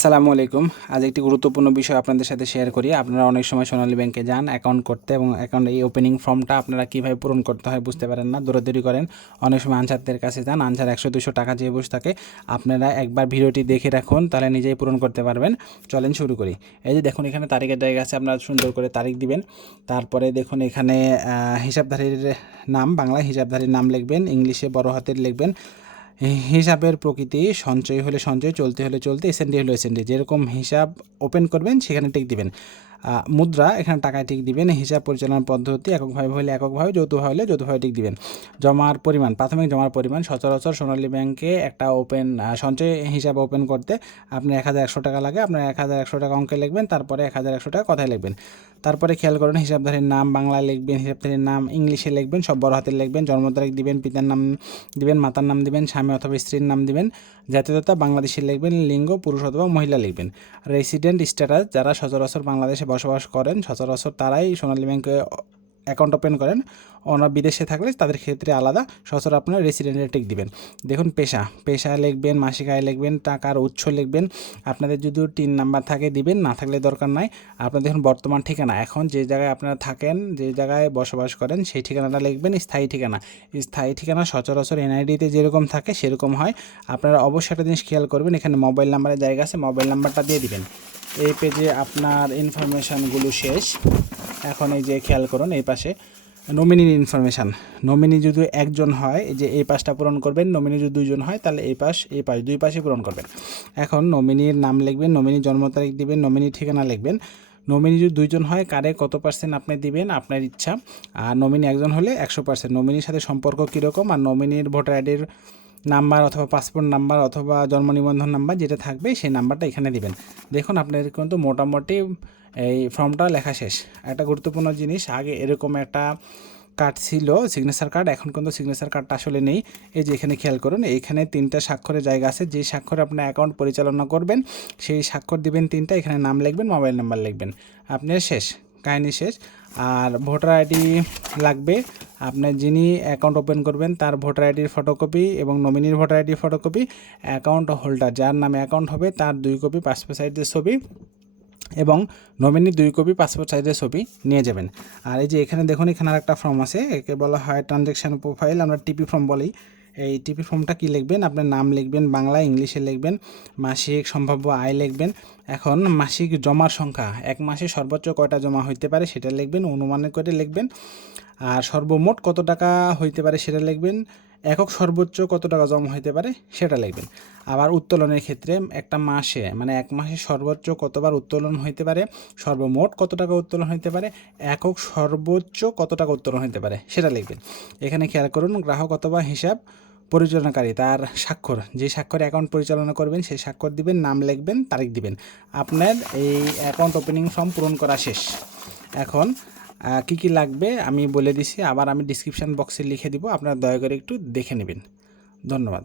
আসসালামু আলাইকুম। আজ একটি গুরুত্বপূর্ণ বিষয় আপনাদের সাথে শেয়ার করি। আপনারা অনেক সময় সোনালী ব্যাংকে যান অ্যাকাউন্ট করতে এবং অ্যাকাউন্ট এই ওপেনিং ফর্মটা আপনারা কীভাবে পূরণ করতে হয় বুঝতে পারেন না, দৌড়াদৌড়ি করেন। অনেক সময় আনসারদের কাছে যান, আনসার 100-200 টাকা চেয়ে বসে থাকে। আপনারা একবার ভিডিওটি দেখে রাখুন, তাহলে নিজেই পূরণ করতে পারবেন। চলেন শুরু করি। এই যে দেখুন, এখানে তারিখের জায়গা আছে, আপনারা সুন্দর করে তারিখ দিবেন। তারপরে দেখুন এখানে হিসাবধারীর নাম, বাংলায় হিসাবধারীর নাম লিখবেন, ইংলিশে বড় হাতের লিখবেন। হিসাবের প্রকৃতি সঞ্চয় হলে সঞ্চয়, চলতে হলে চলতে, এসএনডি হলে এসএনডি। যেরকম হিসাব ওপেন করবেন সেখানে টিক দিবেন। মুদ্রা, এখানে টাকায় টিক দিবেন। হিসাব পরিচালনার পদ্ধতি এককভাবে হলে এককভাবে, যৌথভাবে হলে যৌথভাবে টিক দিবেন। জমার পরিমাণ, প্রাথমিক জমার পরিমাণ সচরাচর সোনালী ব্যাংকে একটা সঞ্চয় হিসাব ওপেন করতে আপনি 1100 টাকা লাগে। আপনার 1100 টাকা অঙ্কে লিখবেন, তারপরে 1100 টাকা কথায় লিখবেন। তারপরে খেয়াল করুন, হিসাবধারীর নাম বাংলায় লিখবেন, হিসাবধারীর নাম ইংলিশে লিখবেন, সব বড় হাতের লিখবেন। জন্ম তারিখ দিবেন, পিতার নাম দিবেন, মাতার নাম দিবেন, স্বামী অথবা স্ত্রীর নাম দিবেন। জাতীয়তা বাংলাদেশি লিখবেন, লিঙ্গ পুরুষ অথবা মহিলা লিখবেন। রেসিডেন্ট স্ট্যাটাস, যারা সচরাচর বাংলাদেশে বসবাস করেন, সচরাচর তারাই সোনালী ব্যাংকে অ্যাকাউন্ট ওপেন করেন। ওনারা বিদেশে থাকলে তাদের ক্ষেত্রে আলাদা, সচরাচর আপনার রেসিডেন্টে টিক দিবেন। দেখুন পেশা লিখবেন, মাসিক আয় লিখবেন, টাকার উৎস লিখবেন। আপনাদের যদি 3 নাম্বার থাকে দিবেন, না থাকলে দরকার নাই। আপনার দেখুন বর্তমান ঠিকানা, এখন যে জায়গায় আপনারা থাকেন, যে জায়গায় বসবাস করেন সেই ঠিকানাটা লিখবেন। স্থায়ী ঠিকানা সচরাচর এনআইডিতে যেরকম থাকে সেরকম হয়। আপনারা অবশ্যই একটা জিনিস খেয়াল করবেন, এখানে মোবাইল নাম্বারের জায়গা আছে, মোবাইল নাম্বারটা দিয়ে দিবেন। এই পেজে আপনার ইনফরমেশানগুলো শেষ। এখন এই যে খেয়াল করুন, এই পাশে নমিনির ইনফরমেশান। নমিনি যদি একজন হয়, এই যে এই পাশটা পূরণ করবেন। নমিনি যদি 2 জন হয় তাহলে এই পাশ 2 পাশে পূরণ করবেন। এখন নমিনির নাম লিখবেন, নমিনির জন্ম তারিখ দিবেন, নমিনির ঠিকানা লিখবেন। নমিনি যদি 2 জন হয়, কারে কত % আপনি দিবেন আপনার ইচ্ছা। আর নমিনি একজন হলে 100%। নমিনির সাথে সম্পর্ক কীরকম, আর নমিনির ভোটার আইডির নাম্বার অথবা পাসপোর্ট নাম্বার অথবা জন্ম নিবন্ধন নাম্বার যেটা থাকবে সেই নাম্বারটা এখানে দিবেন। দেখুন আপনার কিন্তু মোটামুটি এই ফর্মটা লেখা শেষ। একটা গুরুত্বপূর্ণ জিনিস, আগে এরকম একটা কার্ড ছিল, সিগনেচার কার্ড। এখন কিন্তু সিগনেচার কার্ডটা আসলে নেই। এই যে এখানে খেয়াল করুন, এইখানে 3টা স্বাক্ষরের জায়গা আছে। যে স্বাক্ষরে আপনার অ্যাকাউন্ট পরিচালনা করবেন সেই স্বাক্ষর দিবেন 3টা। এখানে নাম লিখবেন, মোবাইল নাম্বার লিখবেন, আপনার শেষ, কাহিনী শেষ। আর ভোটার আইডি লাগবে। আপনার যিনি অ্যাকাউন্ট ওপেন করবেন তার ভোটার আইডির ফটোকপি এবং নমিনির ভোটার আইডির ফটোকপি। অ্যাকাউন্ট হোল্ডার, যার নামে অ্যাকাউন্ট হবে তার 2 কপি পাসপোর্ট সাইজের ছবি এবং নমিনির 2 কপি পাসপোর্ট সাইজের ছবি নিয়ে যাবেন। আর এই যে এখানে দেখুন, এখানে আরেকটা ফর্ম আছে, একে বলা হয় ট্রানজ্যাকশান প্রোফাইল, আমরা টিপি ফর্ম বলি। এই টিপি ফর্মটা কী লিখবেন, আপনার নাম লিখবেন, বাংলা ইংলিশে লিখবেন, মাসিক সম্ভাব্য আয় লিখবেন। এখন মাসিক জমার সংখ্যা, 1 মাসে সর্বোচ্চ কয়টা জমা হইতে পারে সেটা লিখবেন, অনুমানের করে লিখবেন। আর সর্বমোট কত টাকা হইতে পারে সেটা লিখবেন। একক সর্বোচ্চ কত টাকা জমা হইতে পারে সেটা লিখবেন। আবার উত্তোলনের ক্ষেত্রে একটা মাসে, মানে 1 মাসে সর্বোচ্চ কতবার উত্তোলন হইতে পারে, সর্বমোট কত টাকা উত্তোলন হইতে পারে, একক সর্বোচ্চ কত টাকা উত্তোলন হইতে পারে সেটা লিখবেন। এখানে খেয়াল করুন, গ্রাহক অথবা হিসাব পরিচালনাকারী তার স্বাক্ষর, যে স্বাক্ষরে অ্যাকাউন্ট পরিচালনা করবেন সেই স্বাক্ষর দিবেন, নাম লিখবেন, তারিখ দিবেন। আপনার এই অ্যাকাউন্ট ওপেনিং ফর্ম পূরণ করা শেষ। এখন কী কী লাগবে আমি বলে দিছি, আবার আমি ডিসক্রিপশান বক্সে লিখে দিব, আপনারা দয়া করে একটু দেখে নেবেন। ধন্যবাদ।